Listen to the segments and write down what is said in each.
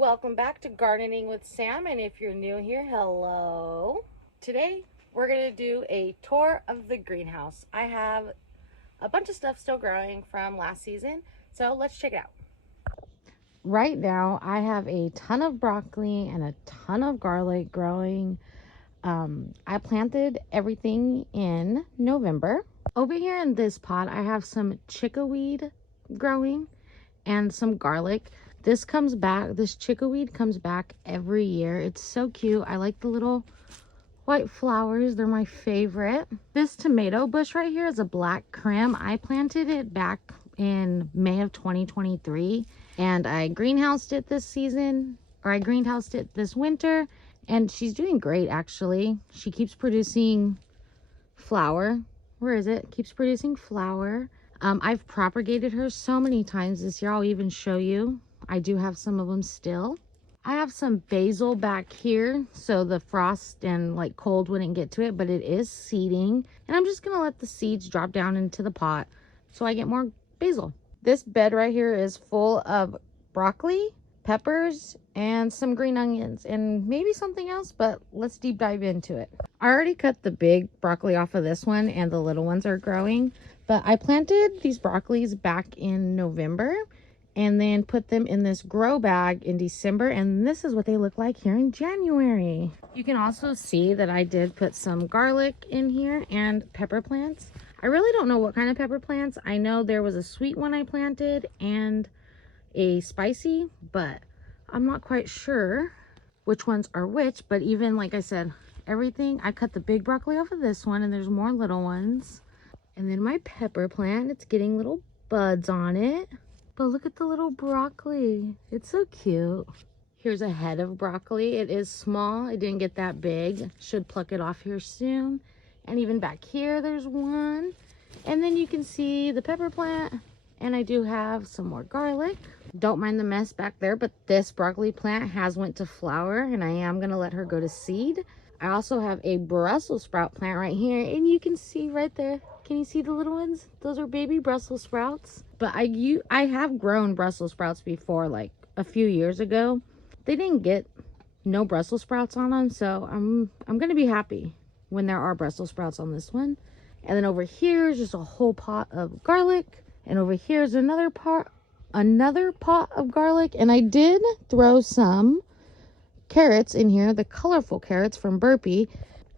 Welcome back to Gardening with Sam, and if you're new here, hello. Today we're going to do a tour of the greenhouse. I have a bunch of stuff still growing from last season, so let's check it out. Right now I have a ton of broccoli and a ton of garlic growing. I planted everything in November. Over here in this pot I have some chickweed growing and some garlic. This chickweed comes back every year. It's so cute. I like the little white flowers. They're my favorite. This tomato bush right here is a black krim. I planted it back in May of 2023 and I greenhoused it this season, or I greenhoused it this winter, and she's doing great actually. She keeps producing flower. Where is it? Keeps producing flower. I've propagated her so many times this year. I'll even show you. I do have some of them still. I have some basil back here so the frost and like cold wouldn't get to it, but it is seeding. And I'm just gonna let the seeds drop down into the pot so I get more basil. This bed right here is full of broccoli, peppers, and some green onions and maybe something else, but let's deep dive into it. I already cut the big broccoli off of this one and the little ones are growing, but I planted these broccolis back in November and then put them in this grow bag in December, and this is what they look like here in January. You can also see that I did put some garlic in here and pepper plants. I really don't know what kind of pepper plants. I know there was a sweet one I planted and a spicy, but I'm not quite sure which ones are which. But even like I said, everything, I cut the big broccoli off of this one and there's more little ones. And then my pepper plant, it's getting little buds on it. But look at the little broccoli. It's so cute. Here's a head of broccoli. It is small. It didn't get that big. Should pluck it off here soon. And even back here, there's one. And then you can see the pepper plant. And I do have some more garlic. Don't mind the mess back there, but this broccoli plant has went to flower and I am going to let her go to seed. I also have a Brussels sprout plant right here, and you can see right there. Can you see the little ones? Those are baby Brussels sprouts. But I have grown Brussels sprouts before, like a few years ago. They didn't get no Brussels sprouts on them, so I'm gonna be happy when there are Brussels sprouts on this one. And then over here is just a whole pot of garlic, and over here is another pot of garlic. And I did throw some carrots in here, the colorful carrots from Burpee,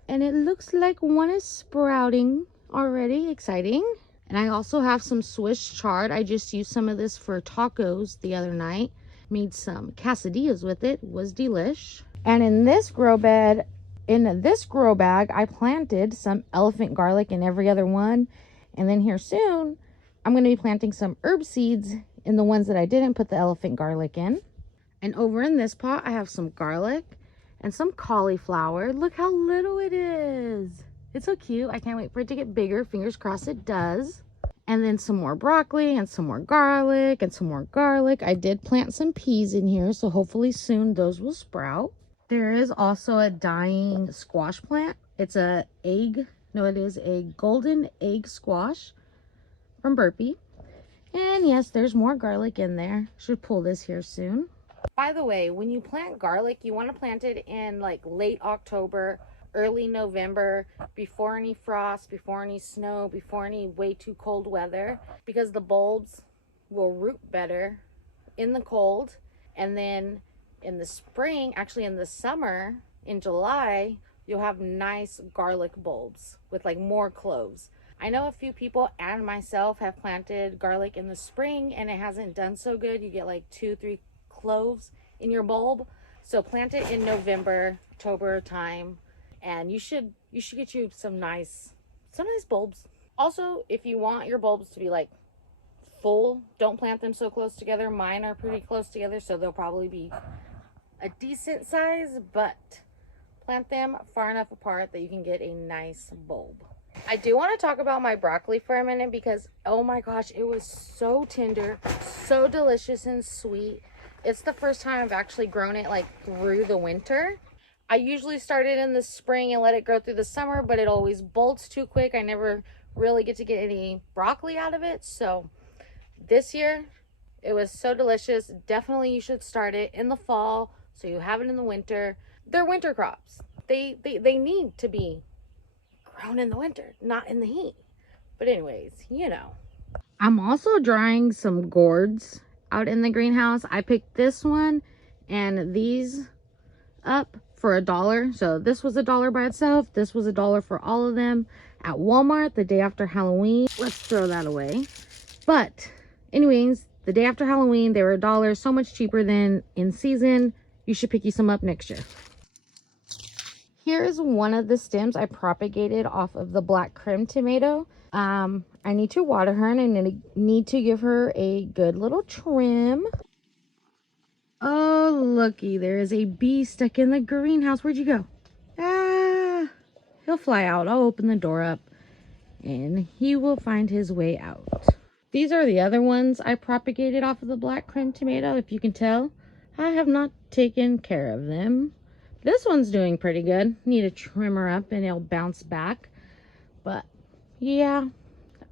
and it looks like one is sprouting already. Exciting. And I also have some Swiss chard. I just used some of this for tacos the other night, made some quesadillas with it. Was delish. And in this grow bag I planted some elephant garlic in every other one. And then here soon I'm going to be planting some herb seeds in the ones that I didn't put the elephant garlic in. And over in this pot, I have some garlic and some cauliflower. Look how little it is. It's so cute. I can't wait for it to get bigger. Fingers crossed it does. And then some more broccoli and some more garlic and some more garlic. I did plant some peas in here, so hopefully soon those will sprout. There is also a dying squash plant. It's it is a golden egg squash from Burpee. And yes, there's more garlic in there. Should pull this here soon. By the way, when you plant garlic, you want to plant it in like late October, early November, before any frost, before any snow, before any way too cold weather, because the bulbs will root better in the cold. And then in the spring, actually in the summer, in July, you'll have nice garlic bulbs with like more cloves. I know a few people and myself have planted garlic in the spring and it hasn't done so good. You get like 2-3 cloves in your bulb. So plant it in November, October time, and you should get you some nice bulbs. Also, if you want your bulbs to be like full, don't plant them so close together. Mine are pretty close together, so they'll probably be a decent size, but plant them far enough apart that you can get a nice bulb. I do want to talk about my broccoli for a minute because, oh my gosh, it was so tender, so delicious and sweet. It's the first time I've actually grown it like through the winter. I usually start it in the spring and let it grow through the summer, but it always bolts too quick. I never really get to get any broccoli out of it. So this year It was so delicious. Definitely you should start it in the fall so you have it in the winter. They're winter crops. They need to be grown in the winter, not in the heat. But anyways, you know. I'm also drying some gourds out in the greenhouse. I picked this one and these up for $1. So this was $1 by itself. This was $1 for all of them at Walmart the day after Halloween. Let's throw that away. But anyways, the day after Halloween, they were $1, so much cheaper than in season. You should pick you some up next year. Here's one of the stems I propagated off of the black Krim tomato. I need to water her and I need to give her a good little trim. Oh, looky, there is a bee stuck in the greenhouse. Where'd you go? Ah, he'll fly out. I'll open the door up and he will find his way out. These are the other ones I propagated off of the black Krim tomato. If you can tell, I have not taken care of them. This one's doing pretty good. Need to trim her up and it'll bounce back. But yeah,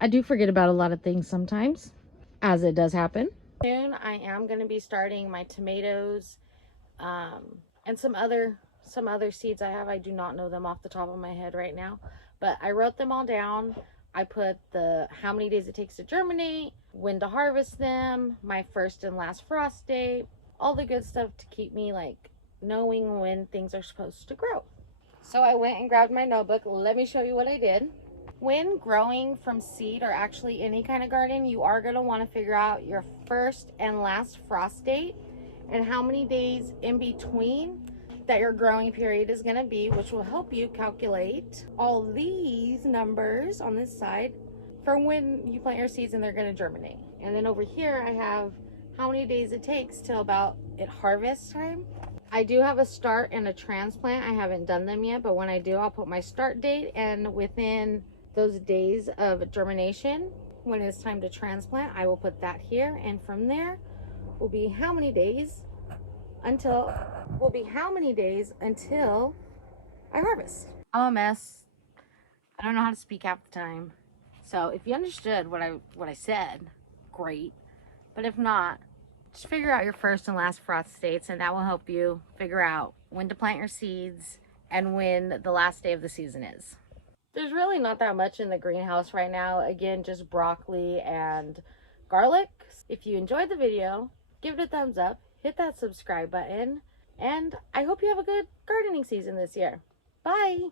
I do forget about a lot of things sometimes, as it does happen. Soon I am going to be starting my tomatoes and some other seeds I have. I do not know them off the top of my head right now, but I wrote them all down. I put how many days it takes to germinate, when to harvest them, my first and last frost date, all the good stuff to keep me like knowing when things are supposed to grow. So I went and grabbed my notebook. Let me show you what I did. When growing from seed, or actually any kind of garden, you are going to want to figure out your first and last frost date and how many days in between that your growing period is going to be, which will help you calculate all these numbers on this side for when you plant your seeds and they're going to germinate. And then over here I have how many days it takes till about harvest time. I do have a start and a transplant. I haven't done them yet, but when I do, I'll put my start date, and within those days of germination, when it's time to transplant, I will put that here, and from there will be how many days until I harvest. I'm a mess. I don't know how to speak half the time. So if you understood what I said, great. But if not, just figure out your first and last frost dates, and that will help you figure out when to plant your seeds and when the last day of the season is. There's really not that much in the greenhouse right now. Again, just broccoli and garlic. If you enjoyed the video, give it a thumbs up, hit that subscribe button, and I hope you have a good gardening season this year. Bye!